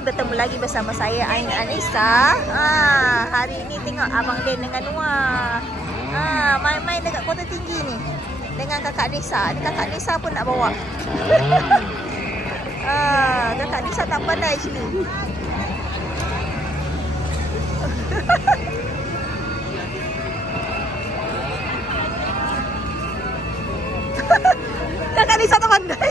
Hai, bertemu lagi bersama saya Ain Anissa. Hari ini tengok Abang Den dengan Noah. Main-main dekat Kota Tinggi ni dengan Kakak Nisa. Ni Kakak Nisa pun nak bawa. Kakak Nisa tak pandai sini. Kakak Nisa tak pandai.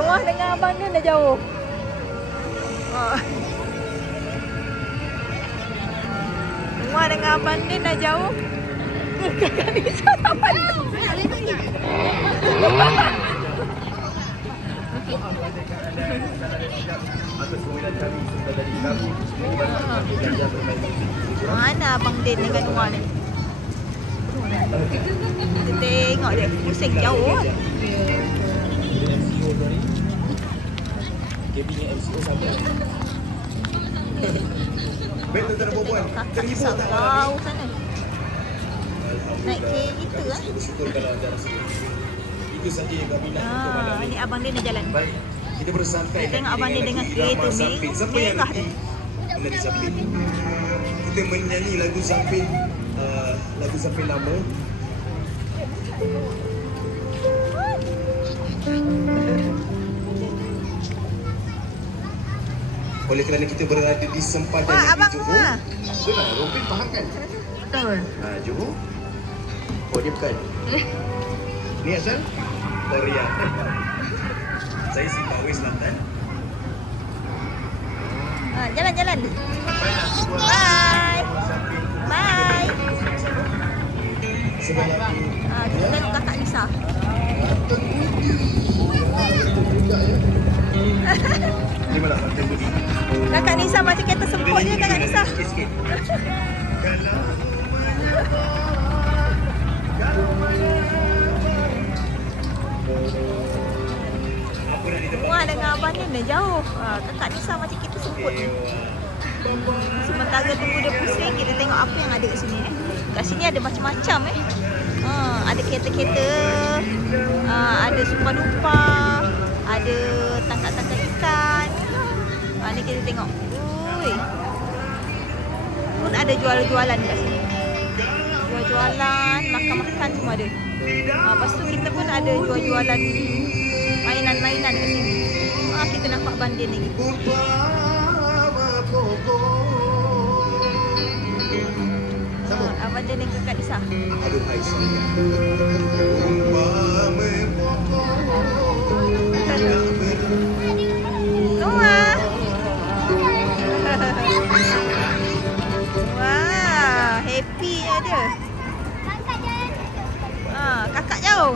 Noah dengan Abang Din dah jauh. Noah dengan Abang Din dah jauh. Kakak Nisa tak pandai. Mana Abang Din dengan Noah ni? Kita tengok dia pusing jauh. KBnya MCO sama. Betul tak berbual. Terhibur tak jauh sana. Naik kereta lah. Bersyukur kalau ada rasa. Itu saja yang kami nak untuk malam ni Abang Din dah jalan. Baik, kita bersantai. Kita tengok Abang Din dengan kereta Samping. Siapa yang dia. Menari Samping. Kita menyanyi lagu Samping. Lagu Samping lama. Oleh kerana kita berada di sempadan yang di Johor. Betul lah, Robin faham kan? Betul. Johor. Oh, dia bukan. Ni asal? Korea. Saya Zimbabwe Selatan. Jalan-jalan. Bye. Bye. Kita tengok Kakak Nisa. Ni mana Captain Budi? Kakak Nisa macam kereta semput je Kakak Nisa. Wah, dengan Abang Din dah jauh. Kakak Nisa macam kereta semput je. Sementara tunggu dia pusing, kita tengok apa yang ada kat sini. Kat sini ada macam-macam ada kereta-kereta, ada lumba-lumba, ada tangkap-tangkap ikan. Ni kita tengok. Ui. Pun ada jual-jualan kat sini. Jual-jualan, makan-makan semua ada. Lepas tu kita pun ada jual-jualan mainan-mainan kat sini. Kita nampak Abang Din lagi. Abang Din dengan Kakak Nisa. Aduh, Aisyah. Noah. Wah, happy-nya dia. Kakak jauh.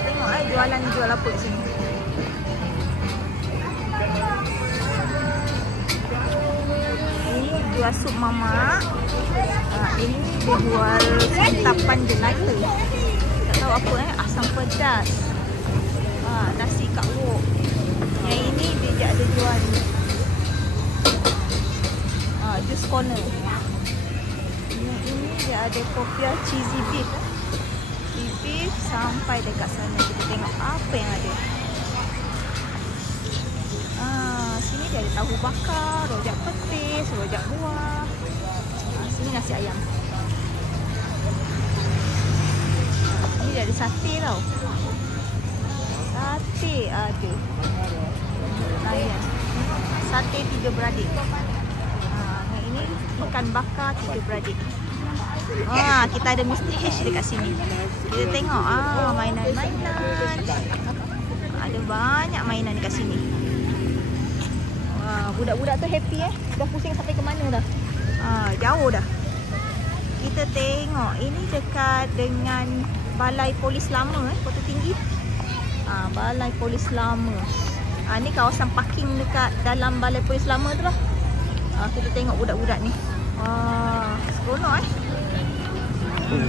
Tengok jualan jual apa kat sini. Ini jual sup mamak. Ini dia jual santapan jelata. Tak tahu apa asam pedas. Nasi kak wok. Yang ini dia ada jual juice corner. Yang ini dia ada kopiah cheesy beef. Cheesy beef sampai dekat sana. Kita tengok apa yang ada. Sini dia ada tahu bakar, rojak petis, rojak buah. Sini nasi ayam. Sini dia ada sate tau. Sate ada. Layan. Sate 3 beradik. Yang ini ikan bakar 3 beradik. Kita ada Mr. H dekat sini. Kita tengok mainan-mainan. Ada banyak mainan dekat sini. Budak-budak tu happy Dah pusing sampai ke mana dah. Jauh dah. Kita tengok ini dekat dengan Balai Polis Lama Kota Tinggi. Balai Polis Lama. Ni kawasan parking dekat dalam Balai Polis Lama tu lah. Kita tengok budak-budak ni. Seronok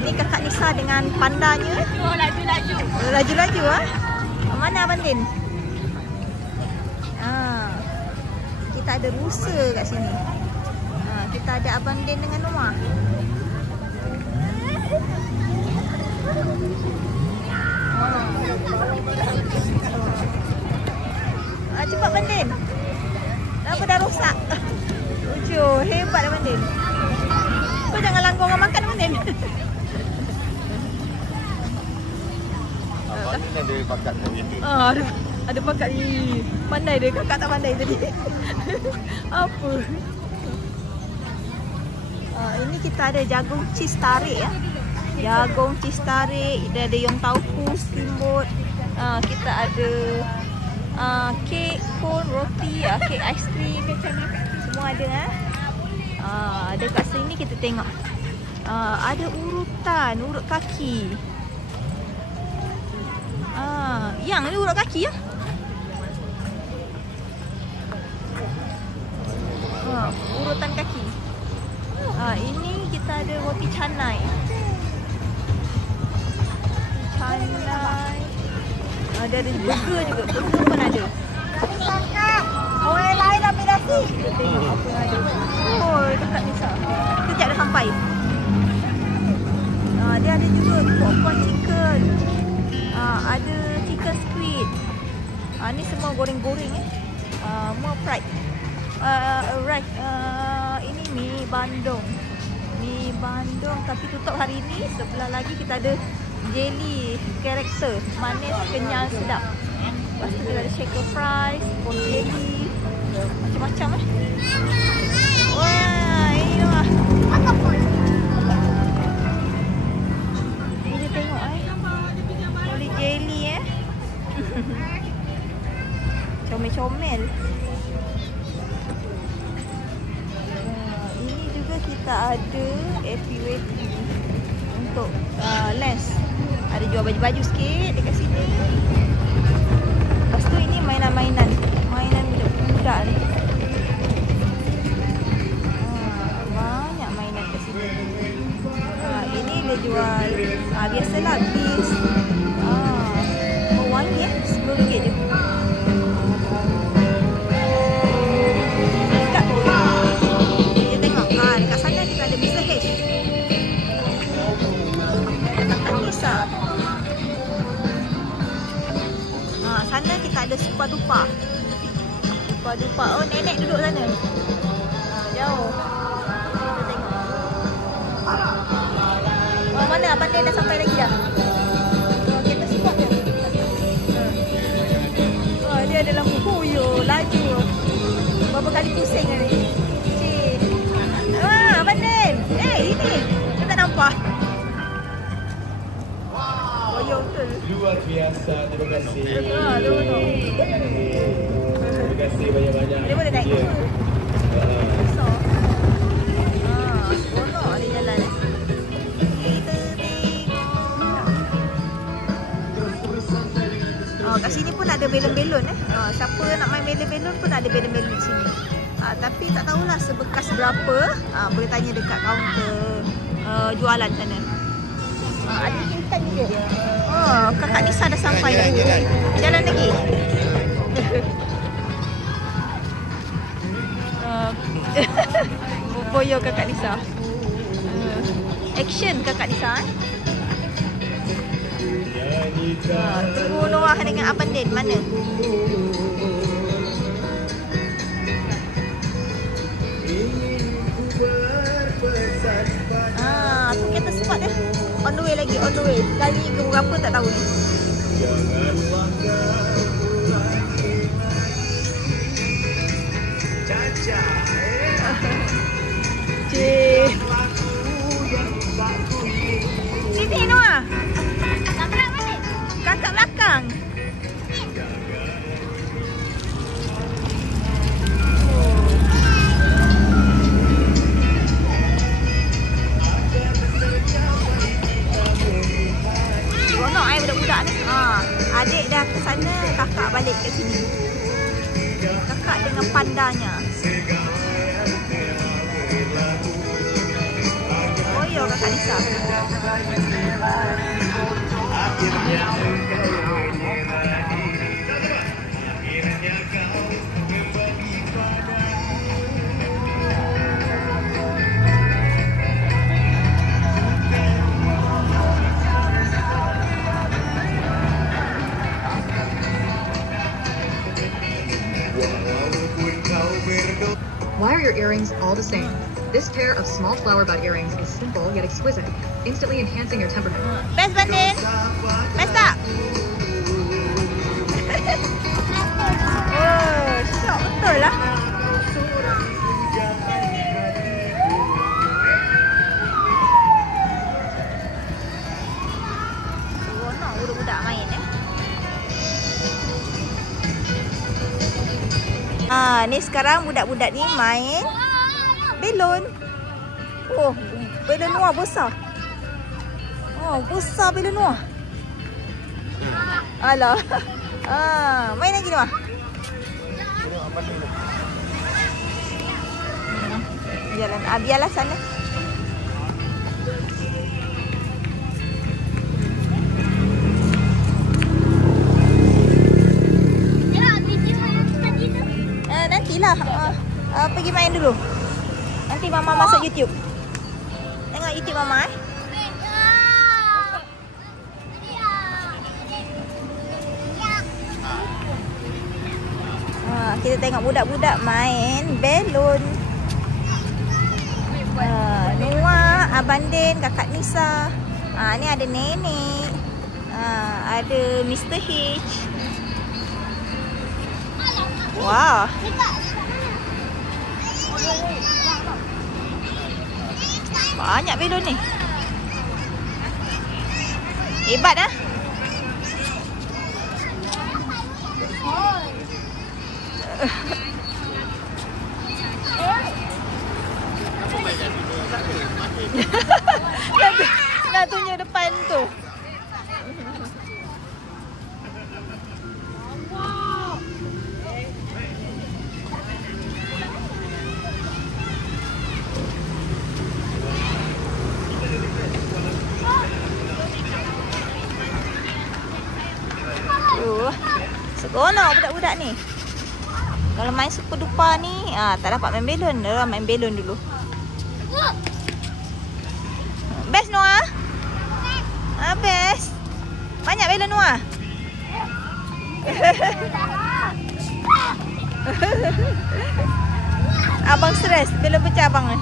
Ni Kakak Nisa dengan pandanya. Laju-laju. Laju-laju Mana Abang Din? Kita ada rusa kat sini. Kita ada Abang Den dengan Noah. Cepat Abang Den. Kenapa dah rosak? Ujur, hebat Abang Den. Kau jangan langgar orang makan Abang Den. Abang ni ada bakat tadi. Ada bakat ni. Pandai dia, kakak tak pandai tadi. Apa? Ini kita ada jagung cheese tarik ya. Jagung cheese tarik, dia ada yong tauku, steamboat. Kita ada kek, cone, roti, kek aiskrim macam ni. Semua ada dekat sini kita tengok. Ada urutan, urut kaki. Yang ni urut kaki ya. Urutan kaki. Ini kita ada roti canai. Ada burger juga. Burger pun ada. Oh, yang lain ambil nasi. Kita tengok apa yang ada. Oh, dekat Nisa. Sekejap dah sampai. Dia ada juga popcorn chicken. Ada chicken squid. Ni semua goreng-goreng more fried. Right. Ini mi Bandung. Mi Bandung tapi tutup hari ni. Sebelah lagi kita ada jelly karakter. Manis, kenyal, sedap. Lepas tu kita ada shaker fries, bone jelly. Macam-macam Wah, ini lah. Ini tengok Oli jelly Comel-comel. Ini juga kita ada FUAT untuk les. Ada jual baju-baju sikit dekat sini. Lepas tu ini mainan-mainan. Mainan budak-budak ni. Banyak mainan kat sini. Ini dia jual biasalah bis. Wangi RM10 je. Kita tengok. Dekat sana kita ada Mr. H. Kakak Nisa. Sana kita ada Super Dupa. Super Dupa. Oh, nenek duduk sana. Jauh. Kita tengok. Mana Abang Dia dah sampai lagi dah? Kita spot je. Dia ada lampu huyo, laju. Berapa kali pusing ni? Cik. Abang Den. Ini. Kita tak nampak. Betul. Luar biasa, terima kasih. Terima kasih banyak-banyak. Dia boleh naik ke? Seronok dia jalan. Kita tengok. Kat sini pun ada belon-belon siapa nak main belon-belon pun ada belon-belon di sini. Tapi tak tahulah sebekas berapa. Boleh tanya dekat kaunter jualan sana. Ada ikan juga. Kakak Nisa dah sampai. Jalan lagi. Boyo kakak Nisa. Action kakak Nisa. Tunggu Noah dengan Abang Den. Mana? Tu kereta spot dia. On the way lagi, on the way. Kali ke berapa tak tahu ni. Jangan bangga Caca. Cik. Sini Noah. Kakak mana? Kakak belakang. Budak-budak ni. Adik dah ke sana, kakak balik ke sini. Kakak dengan pandanya. Oh ya, kakak Nisa. Why are your earrings all the same? This pair of small flower bud earrings is simple yet exquisite, instantly enhancing your temperament. Best Bandin? Best tak? Oh, syok betul lah. Seronok budak-budak main ni sekarang budak-budak ni main belon. Oh, belon noir besar. Oh, besar belon noir. Alah. Main lagi Noah. Jalan. Biarlah sana. Nantilah. Pergi main dulu. Nanti Mama masuk YouTube. Tengok YouTube Mama kita tengok budak-budak main belon. Noah, Abang Din, Kakak Nisa. Ni ada Nenek. Ada Mr. H. Wah. Banyak belon ni. Hebat dah. Nak tunjuk depan tu. Seronok budak-budak ni. Kalau main super duper ni, tak dapat main belon. Dia main belon dulu. Best Noah? Best. Banyak belon Noah? Abang stres. Belon pecah abang ni.